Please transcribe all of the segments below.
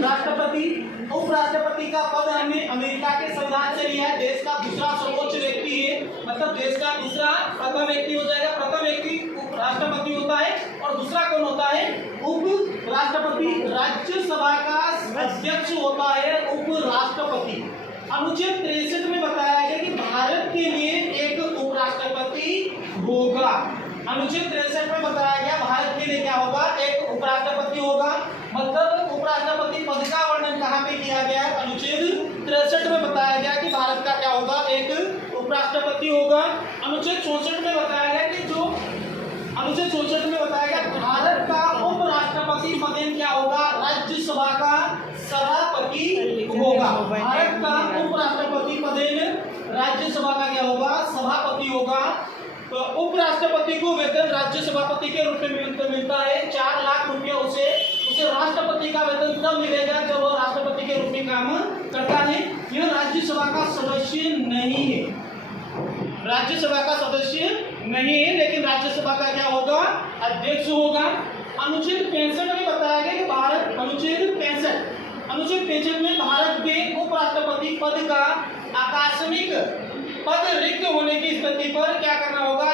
राष्ट्रपति। उपराष्ट्रपति का पद हमने अमेरिका के संविधान से लिया है। देश का दूसरा सर्वोच्च व्यक्ति है, मतलब देश का दूसरा प्रथम व्यक्ति हो जाएगा। प्रथम व्यक्ति राष्ट्रपति होता है और दूसरा कौन होता है? उप राष्ट्रपति। राज्यसभा का अध्यक्ष होता है उप राष्ट्रपति। अनुच्छेद 63 में बताया गया कि भारत के लिए एक उपराष्ट्रपति होगा। अनुच्छेद 63 में बताया गया भारत के लिए क्या होगा? एक उपराष्ट्रपति होगा। मतलब उपराष्ट्रपति पद का वर्णन कहाँ पे किया गया है? अनुच्छेद 63 में बताया गया कि भारत का क्या होगा? एक उपराष्ट्रपति होगा। अनुच्छेद 64 में बताया गया कि जो अनुच्छेद 64 में बताया गया भारत का उपराष्ट्रपति पदेन क्या होगा? राज्यसभा का सभापति होगा। भारत का उपराष्ट्रपति पदेन राज्यसभा का क्या होगा? सभापति होगा। तो उपराष्ट्रपति को वेतन राज्य सभापति के रूप में मिलता है 4 लाख रुपया। उसे राष्ट्रपति का वेतन तब मिलेगा जब वह राष्ट्रपति के रूप में काम करता है। यह राज्यसभा का सदस्य नहीं है, राज्यसभा का सदस्य नहीं है, लेकिन राज्यसभा का क्या होगा? अध्यक्ष होगा। अनुच्छेद 65 में बताया गया कि भारत अनुच्छेद 65 में भारत में उपराष्ट्रपति पद का आकस्मिक पद रिक्त होने की स्थिति पर क्या करना होगा?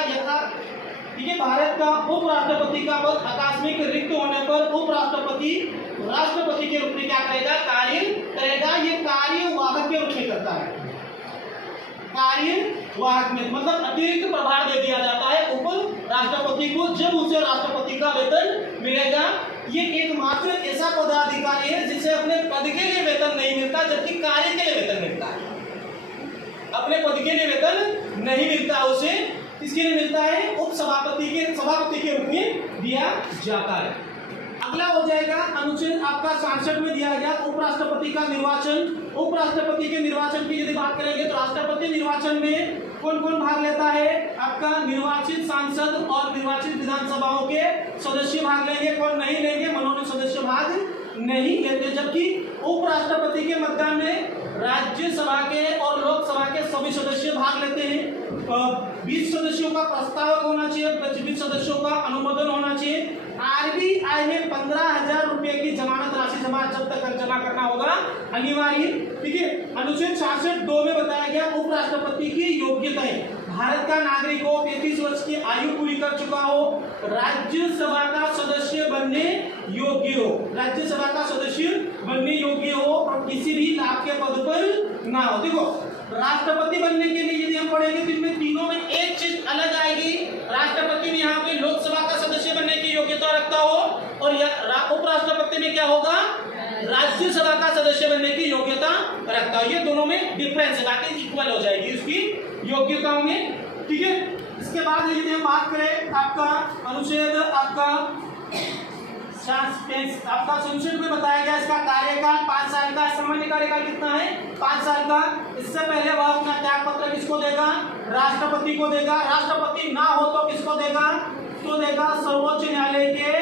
ठीक है, भारत का उपराष्ट्रपति का पद आकस्मिक रिक्त होने पर उपराष्ट्रपति राष्ट्रपति के रूप में क्या करेगा? कार्य करेगा। ये कार्यवाहक के रूप में करता है। कार्यवाहक में मतलब अतिरिक्त प्रभार दे दिया जाता है उप राष्ट्रपति को जब उसे राष्ट्रपति का वेतन मिलेगा। ये एकमात्र ऐसा पदाधिकारी है जिसे अपने पद के लिए वेतन नहीं मिलता, जबकि कार्य के लिए वेतन मिलता है। अपने पद के लिए वेतन नहीं मिलता, उसे इसके लिए मिलता है उप सभापति के रूप में दिया जाता है। अगला हो जाएगा अनुच्छेद आपका 66 में दिया गया उपराष्ट्रपति का निर्वाचन। उपराष्ट्रपति के निर्वाचन की यदि बात करेंगे तो राष्ट्रपति निर्वाचन में कौन कौन भाग लेता है? आपका निर्वाचित सांसद और निर्वाचित विधानसभाओं के सदस्य भाग लेंगे। कौन नहीं लेंगे? मनोनीत सदस्य भाग नहीं लेते। जबकि उपराष्ट्रपति के मतदान में राज्यसभा के और लोकसभा के सभी सदस्य भाग लेते हैं। 20 सदस्यों का प्रस्तावक होना चाहिए, 20 सदस्यों का अनुमोदन होना चाहिए। आरबीआई में 15,000 रुपए की जमानत राशि जमा करना होगा अनिवार्य। ठीक है, अनुच्छेद 66(2) में बताया गया उपराष्ट्रपति की योग्यताएं। भारत का नागरिक हो, 33 वर्ष की आयु पूरी कर चुका हो, राज्यसभा का सदस्य बनने योग्य हो, राज्यसभा का सदस्य बनने योग्य हो और किसी भी लाभ के पद पर ना हो। देखो, राष्ट्रपति बनने के लिए यदि हम पढ़ेंगे तो इनमें तीनों में एक चीज अलग आएगी। राष्ट्रपति में यहाँ पे लोकसभा का सदस्य बनने की योग्यता रखता हो और उपराष्ट्रपति में क्या होगा? राज्यसभा का सदस्य बनने की योग्यता रखता हो। ये दोनों में डिफरेंस है, बाकी इक्वल हो जाएगी उसकी योग्यताओं में। ठीक है, इसके बाद यदि हम बात करें आपका अनुच्छेद आपका संसद में बताया गया इसका कार्यकाल 5 साल का। सामान्य कार्यकाल कितना है? 5 साल का। इससे पहले वह अपना त्याग पत्र किसको देगा? राष्ट्रपति को देगा। राष्ट्रपति ना हो तो किसको देगा? तो देगा सर्वोच्च न्यायालय के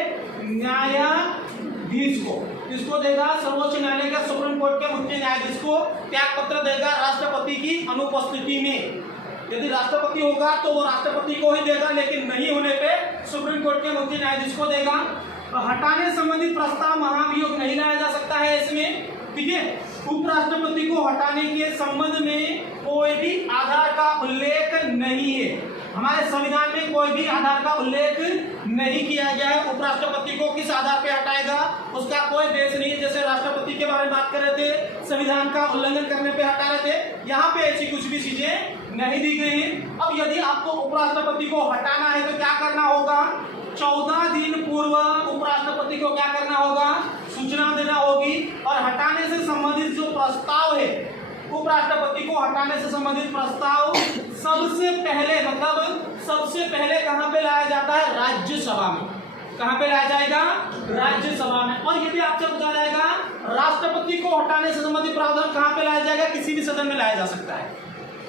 न्यायाधीश को। किसको देगा? सर्वोच्च न्यायालय के सुप्रीम कोर्ट के मुख्य न्यायाधीश को त्याग पत्र देगा राष्ट्रपति की अनुपस्थिति में। यदि राष्ट्रपति होगा तो वो राष्ट्रपति को ही देगा, लेकिन नहीं होने पे सुप्रीम कोर्ट के मुख्य न्यायाधीश को देगा। हटाने संबंधित प्रस्ताव महाभियोग नहीं लाया जा सकता है इसमें। ठीक है, उपराष्ट्रपति को हटाने के संबंध में कोई भी आधार का उल्लेख नहीं है। हमारे संविधान में कोई भी आधार का उल्लेख नहीं किया गया है। उपराष्ट्रपति को किस आधार पे हटाएगा उसका कोई बेस नहीं है। जैसे राष्ट्रपति के बारे में बात कर रहे थे, संविधान का उल्लंघन करने पे हटा रहे थे, यहाँ पे ऐसी कुछ भी चीजें नहीं दी गई है। अब यदि आपको उपराष्ट्रपति को हटाना है तो क्या करना होगा? 14 दिन पूर्व उपराष्ट्रपति को क्या करना होगा? सूचना देना होगी। और हटाने से संबंधित जो प्रस्ताव है, उपराष्ट्रपति को हटाने से संबंधित प्रस्ताव सबसे पहले कहां पे लाया जाता है? राज्यसभा में। कहां पे लाया जाएगा? राज्यसभा में। और यदि आपसे पूछा जाएगा राष्ट्रपति को हटाने से संबंधित प्रावधान कहां पे लाया जाएगा? किसी भी सदन में लाया जा सकता है,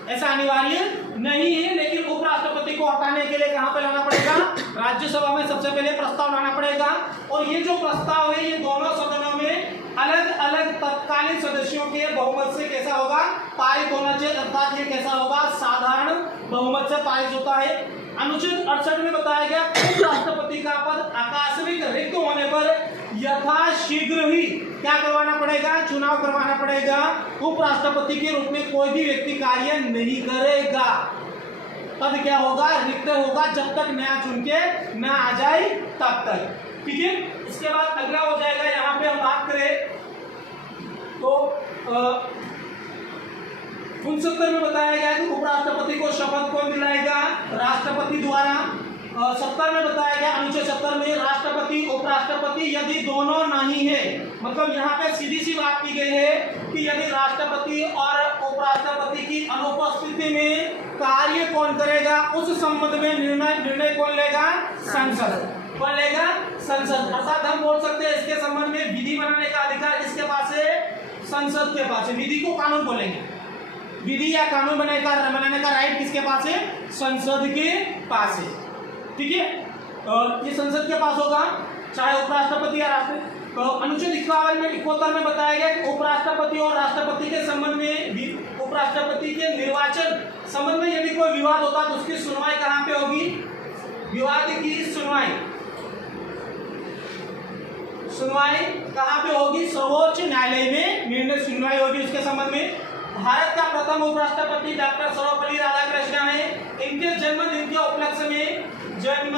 ऐसा अनिवार्य नहीं है। लेकिन उपराष्ट्रपति को हटाने के लिए कहां पे लाना पड़ेगा? राज्यसभा में सबसे पहले प्रस्ताव लाना पड़ेगा। और ये जो प्रस्ताव है ये दोनों सदनों में अलग अलग तत्कालीन सदस्यों के बहुमत से कैसा होगा? पारित होना चाहिए। अर्थात ये कैसा होगा? साधारण बहुमत से पारित होता है। अनुच्छेद 68 में बताया गया उपराष्ट्रपति का पद आकस्मिक रिक्त होने पर यथाशीघ्र ही क्या करवाना पड़ेगा, चुनाव करवाना पड़ेगा। उपराष्ट्रपति के रूप में कोई भी व्यक्ति कार्य नहीं करेगा, पद क्या होगा, रिक्त होगा जब तक नया चुन के न आ जाए तब तक। ठीक है, इसके बाद अगला हो जाएगा, यहाँ पे हम बात करें तो 69 में बताया गया कि उपराष्ट्रपति को शपथ कौन दिलाएगा, राष्ट्रपति द्वारा। 70 में बताया गया, अनुच्छेद 70 में राष्ट्रपति उपराष्ट्रपति यदि दोनों नहीं है, मतलब यहाँ पे सीधी सी बात की गई है कि यदि राष्ट्रपति और उपराष्ट्रपति की अनुपस्थिति में कार्य कौन करेगा, उस संबंध में निर्णय कौन लेगा, संसद। कौन लेगा, संसद। अर्थात हम बोल सकते हैं इसके संबंध में विधि बनाने का अधिकार किसके पास है, संसद के पास है। विधि को कानून बोलेंगे, विधि या कानून बनाने का राइट किसके पास है, संसद के पास है। ठीक है, ये संसद के पास होगा, चाहे उपराष्ट्रपति या राष्ट्रपति। तो अनुच्छेद 71 में बताया गया कि उपराष्ट्रपति और राष्ट्रपति के संबंध में, उपराष्ट्रपति के निर्वाचन संबंध में यदि कोई विवाद होता तो उसकी सुनवाई कहाँ पे होगी, विवाद की सुनवाई कहाँ पे होगी, सर्वोच्च न्यायालय में निर्णय सुनवाई होगी उसके संबंध में। भारत का प्रथम उपराष्ट्रपति डॉक्टर सर्वपल्ली राधाकृष्णन है। इनके जन्मदिन के उपलक्ष्य में, जन्म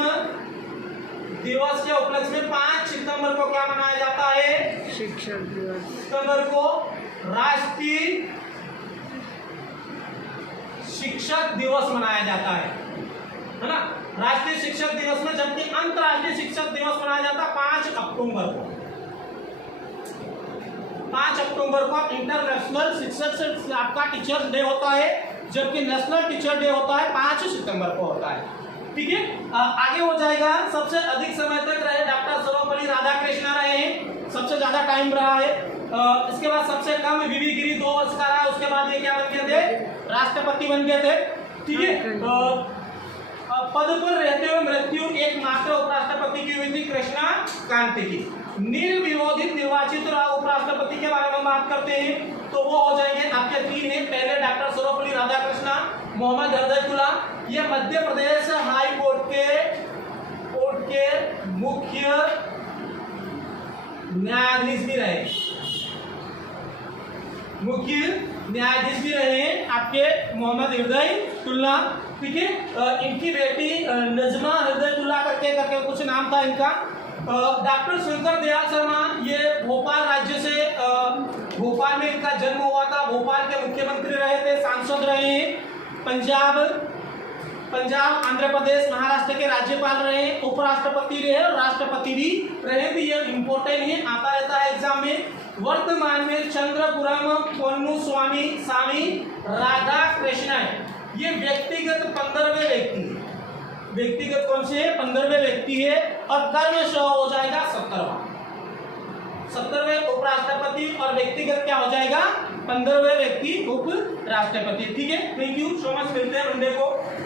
दिवस के उपलक्ष्य में 5 सितंबर को क्या मनाया जाता है, शिक्षक दिवस। सितंबर को राष्ट्रीय शिक्षक दिवस मनाया जाता है ना, राष्ट्रीय शिक्षक दिवस में। जबकि अंतर्राष्ट्रीय शिक्षक दिवस मनाया जाता है 5 अक्टूबर को। 5 अक्टूबर को इंटरनेशनल शिक्षक आपका टीचर्स डे होता है, जबकि नेशनल टीचर डे होता है 5 सितंबर को होता है। ठीक है, आगे हो जाएगा। सबसे अधिक समय तक रहे डॉक्टर सर्वपल्ली राधाकृष्णन रहे हैं, सबसे ज्यादा टाइम रहा है। इसके बाद सबसे कम वीवी गिरी 2 वर्ष का रहा, उसके बाद ये क्या बन गए थे, राष्ट्रपति बन गए थे। ठीक है, पद पर रहते हुए मृत्यु एकमात्र उपराष्ट्रपति की हुई थी, कृष्णा कांति की। निर्विरोधित निर्वाचित उपराष्ट्रपति के बारे में बात करते हैं तो वो हो जाएंगे आपके 3 हैं। पहले डॉक्टर सर्वपल्ली राधाकृष्णन, मोहम्मद हृदयतुल्ला, ये मध्य प्रदेश हाई कोर्ट के मुख्य न्यायाधीश भी रहे, मुख्य न्यायाधीश भी रहे आपके मोहम्मद हृदयतुल्ला। ठीक है, इनकी बेटी नजमा हृदयतुल्ला करके कुछ नाम था इनका। डॉक्टर शंकर दयाल शर्मा, ये भोपाल राज्य से, भोपाल में इनका जन्म हुआ था, भोपाल के मुख्यमंत्री रहे थे, सांसद रहे हैं। पंजाब आंध्र प्रदेश महाराष्ट्र के राज्यपाल रहे, उपराष्ट्रपति रहे और राष्ट्रपति भी रहे थे। ये इम्पोर्टेंट है, आता रहता है एग्जाम में। वर्तमान में चंद्रपुरम पोन्नुस्वामी स्वामी राधाकृष्णन, ये व्यक्तिगत 15वें व्यक्ति है। व्यक्तिगत कौन से 15वें व्यक्ति है, और क्रमशः हो जाएगा 70वें उपराष्ट्रपति, और व्यक्तिगत क्या हो जाएगा 15वें व्यक्ति उपराष्ट्रपति। ठीक है, थैंक यू सो मच, मिलते हैं मंडे को।